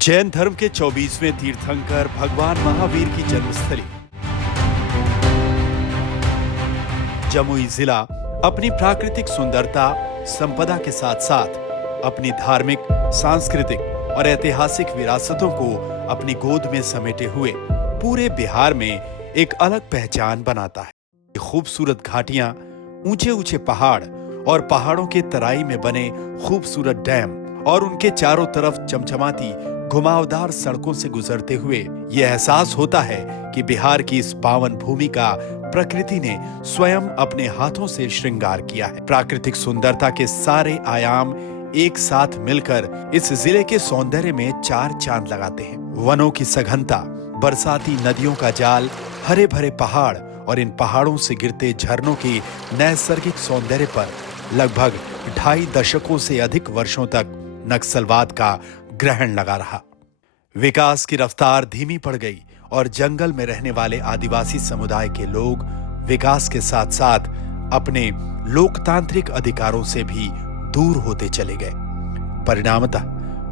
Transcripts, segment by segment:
जैन धर्म के 24वें तीर्थंकर भगवान महावीर की जन्मस्थली जमुई जिला अपनी प्राकृतिक सुंदरता, संपदा के साथ साथ अपनी धार्मिक, सांस्कृतिक और ऐतिहासिक विरासतों को अपनी गोद में समेटे हुए पूरे बिहार में एक अलग पहचान बनाता है। खूबसूरत घाटियां, ऊंचे ऊंचे पहाड़ और पहाड़ों के तराई में बने खूबसूरत डैम और उनके चारों तरफ चमचमाती घुमावदार सड़कों से गुजरते हुए यह एहसास होता है कि बिहार की इस पावन भूमि का प्रकृति ने स्वयं अपने हाथों से श्रृंगार किया है। प्राकृतिक सुंदरता के सारे आयाम एक साथ मिलकर इस जिले के सौंदर्य में चार चांद लगाते हैं। वनों की सघनता, बरसाती नदियों का जाल, हरे भरे पहाड़ और इन पहाड़ों से गिरते झरनों के नैसर्गिक सौंदर्य पर लगभग 2.5 दशकों से अधिक वर्षों तक नक्सलवाद का ग्रहण लगा रहा। विकास की रफ्तार धीमी पड़ गई और जंगल में रहने वाले आदिवासी समुदाय के लोग विकास के साथ साथ अपने लोकतांत्रिक अधिकारों से भी दूर होते चले गए। परिणामतः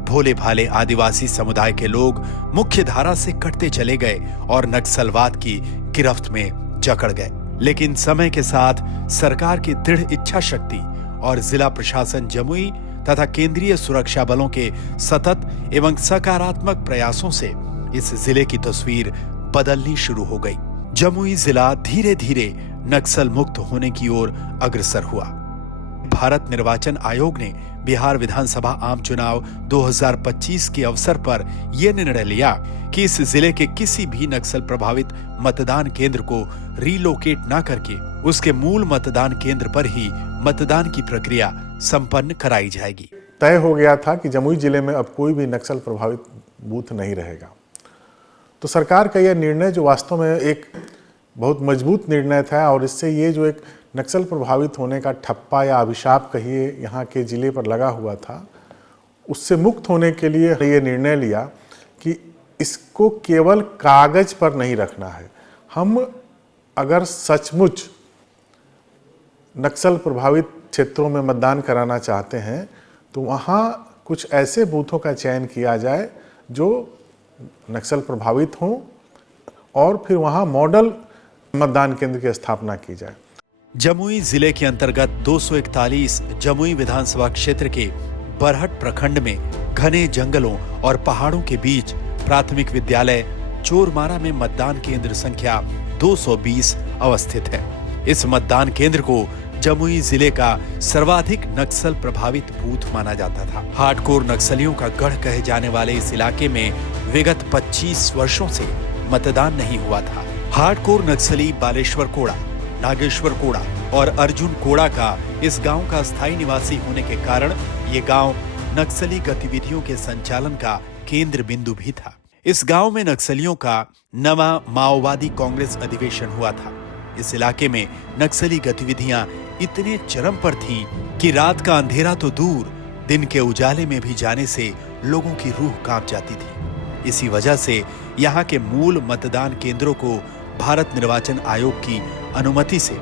भोले भाले आदिवासी समुदाय के लोग मुख्य धारा से कटते चले गए और नक्सलवाद की गिरफ्त में जकड़ गए। लेकिन समय के साथ सरकार की दृढ़ इच्छा शक्ति और जिला प्रशासन जमुई तथा केंद्रीय सुरक्षा बलों के सतत एवं सकारात्मक प्रयासों से इस जिले की तस्वीर बदलनी शुरू हो गई। जमुई जिला धीरे धीरे नक्सल मुक्त होने की ओर अग्रसर हुआ। भारत निर्वाचन आयोग ने बिहार विधानसभा आम चुनाव 2025 के अवसर पर यह निर्णय लिया कि इस जिले के किसी भी नक्सल प्रभावित मतदान केंद्र को रीलोकेट न करके उसके मूल मतदान केंद्र पर ही मतदान की प्रक्रिया संपन्न कराई जाएगी। तय हो गया था कि जमुई जिले में अब कोई भी नक्सल प्रभावित बूथ नहीं रहेगा। तो सरकार का यह निर्णय जो वास्तव में एक बहुत मजबूत निर्णय था और इससे ये जो एक नक्सल प्रभावित होने का ठप्पा या अभिशाप कहिए यहाँ के जिले पर लगा हुआ था, उससे मुक्त होने के लिए ये निर्णय लिया कि इसको केवल कागज पर नहीं रखना है। हम अगर सचमुच नक्सल प्रभावित क्षेत्रों में मतदान कराना चाहते हैं तो वहाँ कुछ ऐसे बूथों का चयन किया जाए जो नक्सल प्रभावित हों और फिर वहाँ मॉडल मतदान केंद्र की स्थापना की जाए। जमुई जिले के अंतर्गत 241 जमुई विधानसभा क्षेत्र के बरहट प्रखंड में घने जंगलों और पहाड़ों के बीच प्राथमिक विद्यालय चोरमारा में मतदान केंद्र संख्या 220 अवस्थित है। इस मतदान केंद्र को जमुई जिले का सर्वाधिक नक्सल प्रभावित बूथ माना जाता था। हार्डकोर नक्सलियों का गढ़ कहे जाने वाले इस इलाके में विगत 25 वर्षों से मतदान नहीं हुआ था। हार्डकोर नक्सली बालेश्वर कोड़ा, नागेश्वर कोड़ा और अर्जुन कोड़ा का इस गांव का स्थायी निवासी होने के कारण ये गांव नक्सली गतिविधियों के संचालन का केंद्र बिंदु भी था। इस गांव में नक्सलियों का नवा माओवादी कांग्रेस अधिवेशन हुआ था। इस इलाके में नक्सली गतिविधियां इतने चरम पर थीं कि रात का अंधेरा तो दूर, दिन के उजाले में भी जाने से लोगों की रूह कांप जाती थी। इसी वजह से यहाँ के मूल मतदान केंद्रों को भारत निर्वाचन आयोग की अनुमति से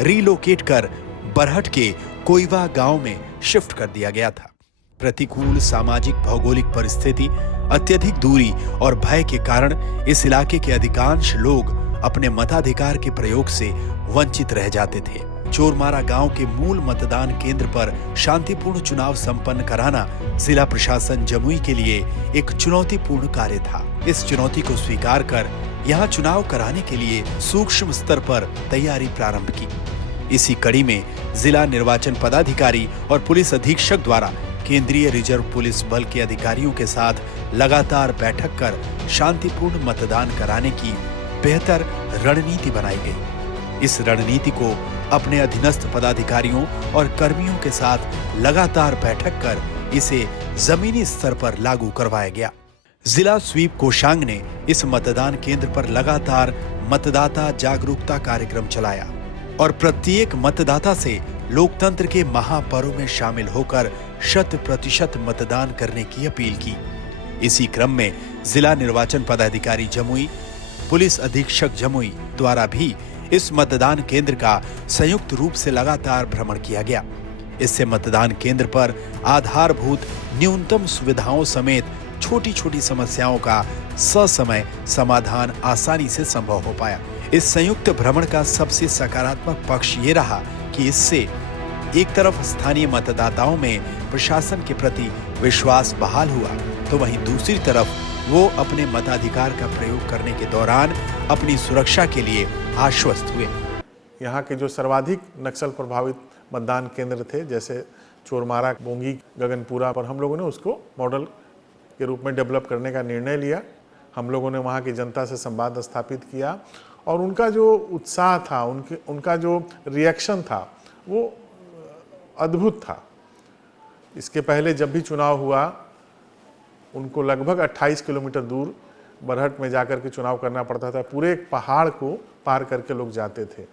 रीलोकेट कर बरहट के कोइवा गांव में शिफ्ट कर दिया गया था। प्रतिकूल सामाजिक भौगोलिक परिस्थिति, अत्यधिक दूरी और भय के कारण इस इलाके के अधिकांश लोग अपने मताधिकार के प्रयोग से वंचित रह जाते थे। चोरमारा गांव के मूल मतदान केंद्र पर शांतिपूर्ण चुनाव संपन्न कराना जिला प्रशासन जमुई के लिए एक चुनौतीपूर्ण कार्य था। इस चुनौती को स्वीकार कर यहाँ चुनाव कराने के लिए सूक्ष्म स्तर पर तैयारी प्रारंभ की। इसी कड़ी में जिला निर्वाचन पदाधिकारी और पुलिस अधीक्षक द्वारा केंद्रीय रिजर्व पुलिस बल के अधिकारियों के साथ लगातार बैठक कर शांतिपूर्ण मतदान कराने की बेहतर रणनीति बनाई गई। इस रणनीति को अपने अधीनस्थ पदाधिकारियों और कर्मियों के साथ लगातार बैठक कर इसे जमीनी स्तर पर लागू करवाया गया। जिला स्वीप कोषांग ने इस मतदान केंद्र पर लगातार मतदाता जागरूकता कार्यक्रम चलाया और प्रत्येक मतदाता से लोकतंत्र के महापर्व में शामिल होकर 100% मतदान करने की अपील की। इसी क्रम में जिला निर्वाचन पदाधिकारी जमुई, पुलिस अधीक्षक जमुई द्वारा भी इस मतदान केंद्र का संयुक्त रूप से लगातार भ्रमण किया गया। इससे मतदान केंद्र पर आधारभूत न्यूनतम सुविधाओं समेत छोटी छोटी समस्याओं का ससमय समाधान आसानी से संभव हो पाया। इस संयुक्त भ्रमण का सबसे सकारात्मक पक्ष ये रहा कि इससे एक तरफ स्थानीय मतदाताओं में प्रशासन के प्रति विश्वास बहाल हुआ, तो वहीं दूसरी तरफ वो अपने मताधिकार का प्रयोग करने के दौरान अपनी सुरक्षा के लिए आश्वस्त हुए। यहाँ के जो सर्वाधिक नक्सल प्रभावित मतदान केंद्र थे, जैसे चोरमारा, बोंगी, गगनपुरा, पर हम लोगों ने उसको मॉडल के रूप में डेवलप करने का निर्णय लिया। हम लोगों ने वहाँ की जनता से संवाद स्थापित किया और उनका जो उत्साह था, उनका जो रिएक्शन था, वो अद्भुत था। इसके पहले जब भी चुनाव हुआ, उनको लगभग 28 किलोमीटर दूर बरहट में जाकर के चुनाव करना पड़ता था। पूरे एक पहाड़ को पार करके लोग जाते थे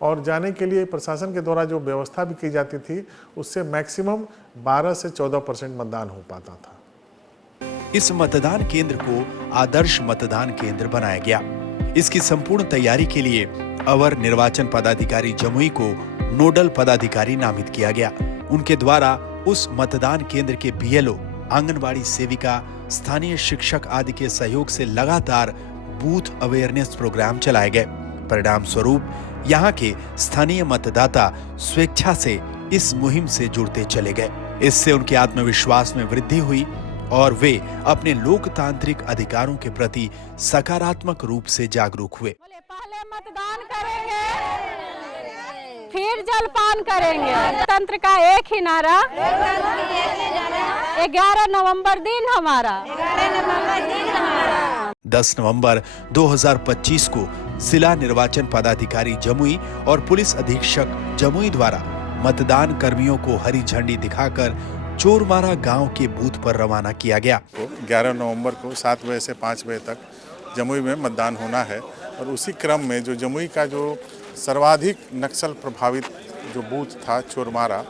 और जाने के लिए प्रशासन के द्वारा जो व्यवस्था भी की जाती थी, उससे मैक्सिमम 12 से 14% मतदान हो पाता था। इस मतदान केंद्र को आदर्श मतदान केंद्र बनाया गया। इसकी संपूर्ण तैयारी के लिए अवर निर्वाचन पदाधिकारी जमुई को नोडल पदाधिकारी नामित किया गया। उनके द्वारा उस मतदान केंद्र के बीएलओ, आंगनबाड़ी सेविका, स्थानीय शिक्षक आदि के सहयोग से लगातार बूथ अवेयरनेस प्रोग्राम चलाए गए। परिणाम स्वरूप यहाँ के स्थानीय मतदाता स्वेच्छा से इस मुहिम से जुड़ते चले गए। इससे उनके आत्मविश्वास में वृद्धि हुई और वे अपने लोकतांत्रिक अधिकारों के प्रति सकारात्मक रूप से जागरूक हुए। पहले मतदान करेंगे, फिर जलपान करेंगे। तंत्र का एक ही नारा, 11 नवंबर दिन हमारा। 10 नवंबर 2025 को जिला निर्वाचन पदाधिकारी जमुई और पुलिस अधीक्षक जमुई द्वारा मतदान कर्मियों को हरी झंडी दिखाकर चोरमारा गांव के बूथ पर रवाना किया गया। 11 नवंबर को 7 बजे से 5 बजे तक जमुई में मतदान होना है और उसी क्रम में जो जमुई का जो सर्वाधिक नक्सल प्रभावित जो बूथ था चोरमारा,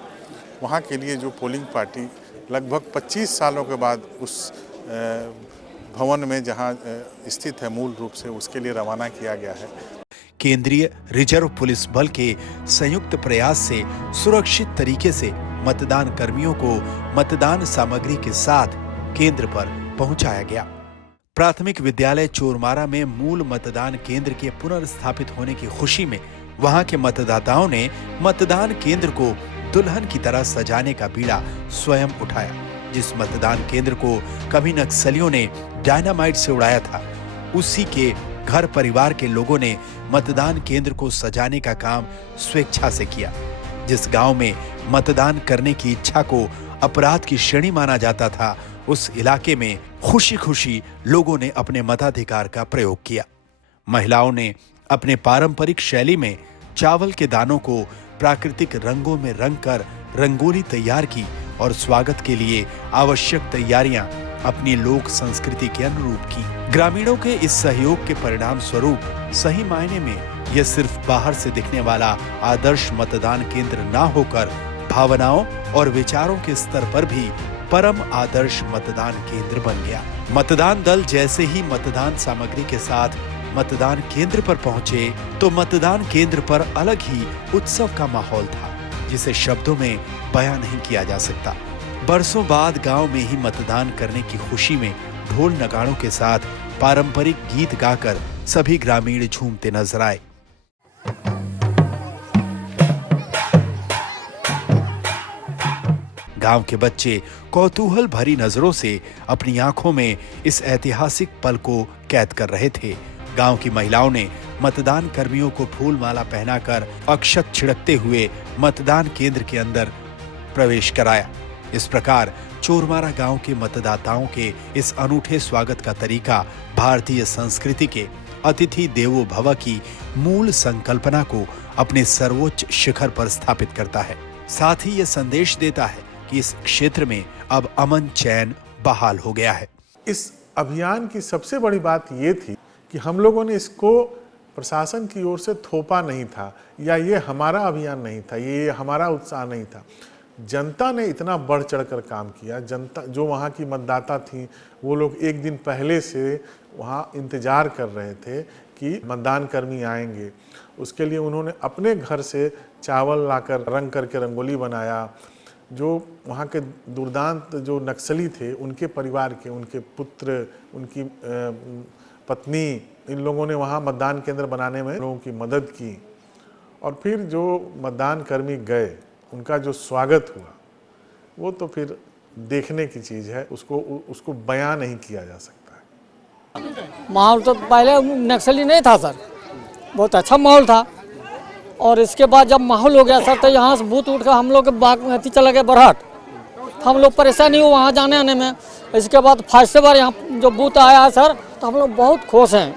वहाँ के लिए जो पोलिंग पार्टी लगभग 25 सालों के बाद उस भवन में जहाँ स्थित है मूल रूप से, उसके लिए रवाना किया गया है। केंद्रीय रिजर्व पुलिस बल के संयुक्त प्रयास से सुरक्षित तरीके से मतदान कर्मियों को मतदान सामग्री के साथ केंद्र पर पहुंचाया गया। प्राथमिक विद्यालय चोरमारा में मूल मतदान केंद्र के पुनर्स्थापित होने की खुशी में वहां के मतदाताओं ने मतदान केंद्र को दुल्हन की तरह सजाने का बीड़ा स्वयं उठाया। जिस मतदान केंद्र को कभी नक्सलियों ने डायनामाइट से उड़ाया था, उसी के घर परिवार के लोगों ने मतदान केंद्र को सजाने का काम स्वेच्छा से किया। जिस गांव में मतदान करने की इच्छा को अपराध की श्रेणी माना जाता था, उस इलाके में खुशी खुशी लोगों ने अपने मताधिकार का प्रयोग किया। महिलाओं ने अपने पारंपरिक शैली में चावल के दानों को प्राकृतिक रंगों में रंगकर रंगोली तैयार की और स्वागत के लिए आवश्यक तैयारियां अपनी लोक संस्कृति के अनुरूप की। ग्रामीणों के इस सहयोग के परिणाम स्वरूप सही मायने में यह सिर्फ बाहर से दिखने वाला आदर्श मतदान केंद्र ना होकर भावनाओं और विचारों के स्तर पर भी परम आदर्श मतदान केंद्र बन गया। मतदान दल जैसे ही मतदान सामग्री के साथ मतदान केंद्र पर पहुंचे तो मतदान केंद्र पर अलग ही उत्सव का माहौल था, जिसे शब्दों में बयां नहीं किया जा सकता। बरसों बाद गांव में ही मतदान करने की खुशी में ढोल नगाड़ों के साथ पारंपरिक गीत गाकर सभी ग्रामीण झूमते नजर आए। गांव के बच्चे कौतूहल भरी नजरों से अपनी आंखों में इस ऐतिहासिक पल को कैद कर रहे थे। गांव की महिलाओं ने मतदान कर्मियों को फूल माला पहनाकर अक्षत छिड़कते हुए मतदान केंद्र के अंदर प्रवेश कराया। इस प्रकार चोरमारा गांव के मतदाताओं के इस अनूठे स्वागत का तरीका भारतीय संस्कृति के अतिथि देवो भव की मूल संकल्पना को अपने सर्वोच्च शिखर पर स्थापित करता है। साथ ही यह संदेश देता है कि इस क्षेत्र में अब अमन चैन बहाल हो गया है। इस अभियान की सबसे बड़ी बात ये थी कि हम लोगों ने इसको प्रशासन की ओर से थोपा नहीं था, या ये हमारा अभियान नहीं था, ये हमारा उत्साह नहीं था। जनता ने इतना बढ़ चढ़कर काम किया। जनता जो वहाँ की मतदाता थी, वो लोग एक दिन पहले से वहाँ इंतजार कर रहे थे कि मतदान कर्मी आएंगे। उसके लिए उन्होंने अपने घर से चावल लाकर रंग करके रंगोली बनाया, जो वहाँ के दुर्दांत जो नक्सली थे उनके परिवार के, उनके पुत्र, उनकी पत्नी, इन लोगों ने वहाँ मतदान केंद्र बनाने में लोगों की मदद की। और फिर जो मतदान कर्मी गए उनका जो स्वागत हुआ वो तो फिर देखने की चीज़ है, उसको बयां नहीं किया जा सकता है। माहौल तो पहले नक्सली नहीं था सर, बहुत अच्छा माहौल था। और इसके बाद जब माहौल हो गया सर तो यहाँ से बूथ उठ कर हम लोग बागमती चले गए बरहट। हम लोग परेशानी हुआ वहाँ जाने आने में। इसके बाद फर्स्ट बार यहाँ जो बूथ आया है सर तो हम लोग बहुत खुश हैं।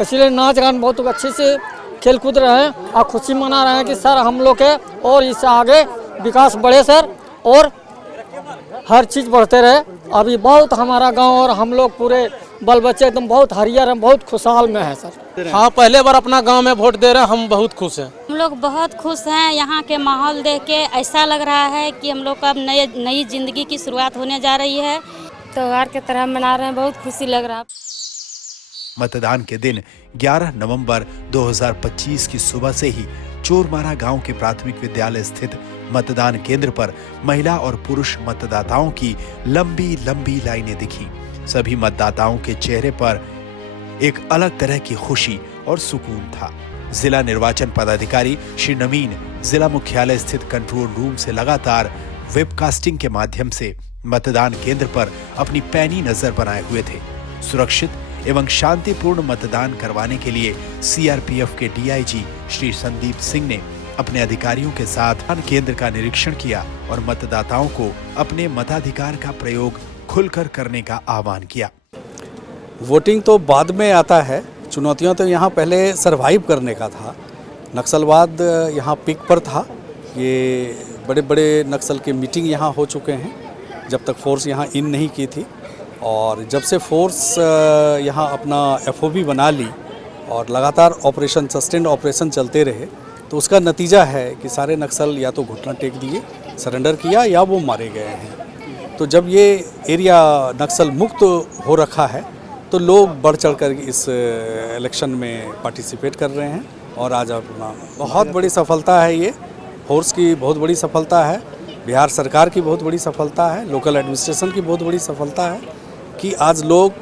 इसलिए नाच गान बहुत अच्छे से खेल कूद रहे हैं और खुशी मना रहे हैं कि सर हम लोग के और इससे आगे विकास बढ़े सर, और हर चीज़ बढ़ते रहे। अभी बहुत हमारा गांव और हम लोग पूरे बाल बच्चे एकदम बहुत हरियर हैं, बहुत खुशहाल में है सर। हाँ, पहले बार अपना गांव में वोट दे रहे हैं, हम बहुत खुश हैं। हम लोग बहुत खुश हैं। यहाँ के माहौल देख के ऐसा लग रहा है कि हम लोग का अब नई जिंदगी की शुरुआत होने जा रही है। त्योहार की तरह मना रहे हैं, बहुत खुशी लग रहा है। मतदान के दिन 11 नवंबर 2025 की सुबह से ही चोरमारा गांव के प्राथमिक विद्यालय स्थित मतदान केंद्र पर महिला और पुरुष मतदाताओं की लंबी लंबी लाइनें दिखी। सभी मतदाताओं के चेहरे पर एक अलग तरह की खुशी और सुकून था। जिला निर्वाचन पदाधिकारी श्री नवीन जिला मुख्यालय स्थित कंट्रोल रूम से लगातार वेबकास्टिंग के माध्यम से मतदान केंद्र पर अपनी पैनी नजर बनाए हुए थे। सुरक्षित एवं शांतिपूर्ण मतदान करवाने के लिए सीआरपीएफ के डीआईजी श्री संदीप सिंह ने अपने अधिकारियों के साथ केंद्र का निरीक्षण किया और मतदाताओं को अपने मताधिकार का प्रयोग खुलकर करने का आह्वान किया। वोटिंग तो बाद में आता है, चुनौतियां तो यहाँ पहले सरवाइव करने का था। नक्सलवाद यहाँ पीक पर था। ये बड़े बड़े नक्सल के मीटिंग यहाँ हो चुके हैं जब तक फोर्स यहाँ इन नहीं की थी। और जब से फोर्स यहाँ अपना एफओबी बना ली और लगातार ऑपरेशन सस्टेन्ड ऑपरेशन चलते रहे तो उसका नतीजा है कि सारे नक्सल या तो घुटना टेक दिए, सरेंडर किया, या वो मारे गए हैं। तो जब ये एरिया नक्सल मुक्त हो रखा है तो लोग बढ़ चढ़ कर इस इलेक्शन में पार्टिसिपेट कर रहे हैं। और आज अपना बहुत बड़ी सफलता है, ये फोर्स की बहुत बड़ी सफलता है, बिहार सरकार की बहुत बड़ी सफलता है, लोकल एडमिनिस्ट्रेशन की बहुत बड़ी सफलता है कि आज लोग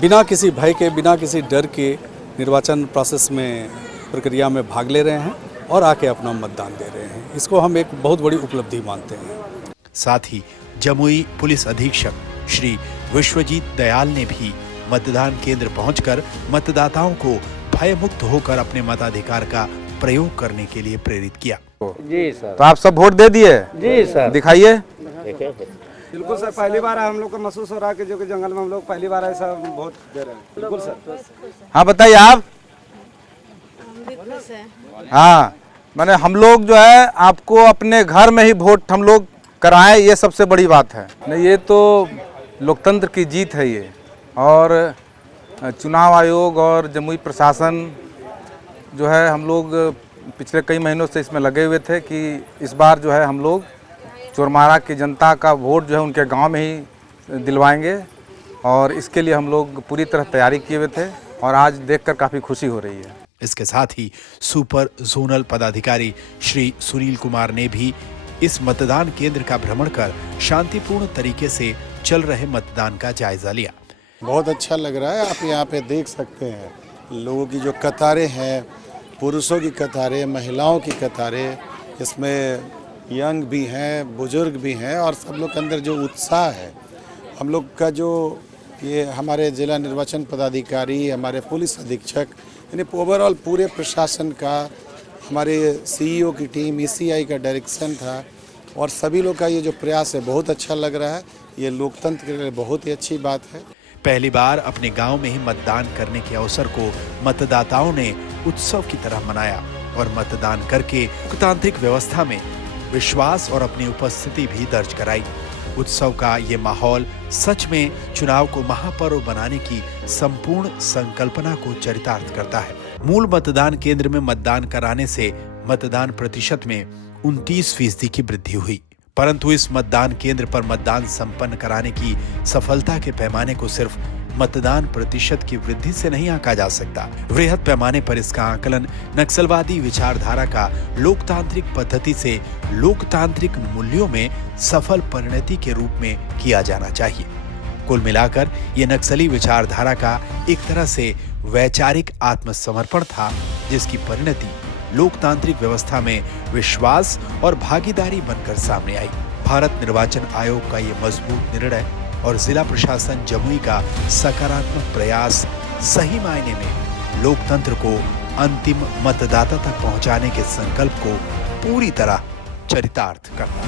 बिना किसी भय के, बिना किसी डर के निर्वाचन प्रोसेस में, प्रक्रिया में भाग ले रहे हैं और आके अपना मतदान दे रहे हैं। इसको हम एक बहुत बड़ी उपलब्धि मानते हैं। साथ ही जमुई पुलिस अधीक्षक श्री विश्वजीत दयाल ने भी मतदान केंद्र पहुंचकर मतदाताओं को भय मुक्त होकर अपने मताधिकार का प्रयोग करने के लिए प्रेरित किया। जी सर। तो आप सब वोट दे दिए? जी सर। दिखाइए। बिल्कुल सर, पहली बार हम लोग को महसूस हो रहा है कि जो कि जंगल में हम लोग पहली बार ऐसा वोट दे रहे हैं। बिल्कुल सर। हाँ बताइए आप। हाँ, माने हम लोग जो है आपको अपने घर में ही वोट हम लोग कराएं, ये सबसे बड़ी बात है। नहीं, ये तो लोकतंत्र की जीत है ये। और चुनाव आयोग और जमुई प्रशासन जो है, हम लोग पिछले कई महीनों से इसमें लगे हुए थे कि इस बार जो है हम लोग चोरमारा की जनता का वोट जो है उनके गांव में ही दिलवाएंगे। और इसके लिए हम लोग पूरी तरह तैयारी किए हुए थे और आज देखकर काफ़ी खुशी हो रही है। इसके साथ ही सुपर जोनल पदाधिकारी श्री सुनील कुमार ने भी इस मतदान केंद्र का भ्रमण कर शांतिपूर्ण तरीके से चल रहे मतदान का जायजा लिया। बहुत अच्छा लग रहा है। आप यहाँ पे देख सकते हैं लोगों की जो कतारें हैं, पुरुषों की कतारें, महिलाओं की कतारें, इसमें यंग भी हैं, बुजुर्ग भी हैं और सब लोग के अंदर जो उत्साह है, हम लोग का जो ये हमारे जिला निर्वाचन पदाधिकारी, हमारे पुलिस अधीक्षक, यानी ओवरऑल पूरे प्रशासन का, हमारे सीईओ की टीम, ईसीआई का डायरेक्शन था और सभी लोग का ये जो प्रयास है बहुत अच्छा लग रहा है। ये लोकतंत्र के लिए बहुत ही अच्छी बात है। पहली बार अपने गांव में ही मतदान करने के अवसर को मतदाताओं ने उत्सव की तरह मनाया और मतदान करके लोकतांत्रिक व्यवस्था में विश्वास और अपनी उपस्थिति भी दर्ज कराई। उत्सव का ये माहौल सच में चुनाव को महापर्व बनाने की संपूर्ण संकल्पना को चरितार्थ करता है। मूल मतदान केंद्र में मतदान कराने से मतदान प्रतिशत में 29% की वृद्धि हुई, परंतु इस मतदान केंद्र पर मतदान संपन्न कराने की सफलता के पैमाने को सिर्फ मतदान प्रतिशत की वृद्धि से नहीं आंका जा सकता। वृहद पैमाने पर इसका आकलन नक्सलवादी विचारधारा का लोकतांत्रिक पद्धति से लोकतांत्रिक मूल्यों में सफल परिणति के रूप में किया जाना चाहिए। कुल मिलाकर ये नक्सली विचारधारा का एक तरह से वैचारिक आत्मसमर्पण था, जिसकी परिणति लोकतांत्रिक व्यवस्था में विश्वास और भागीदारी बनकर सामने आई। भारत निर्वाचन आयोग का ये मजबूत निर्णय और जिला प्रशासन जमुई का सकारात्मक प्रयास सही मायने में लोकतंत्र को अंतिम मतदाता तक पहुंचाने के संकल्प को पूरी तरह चरितार्थ करता है।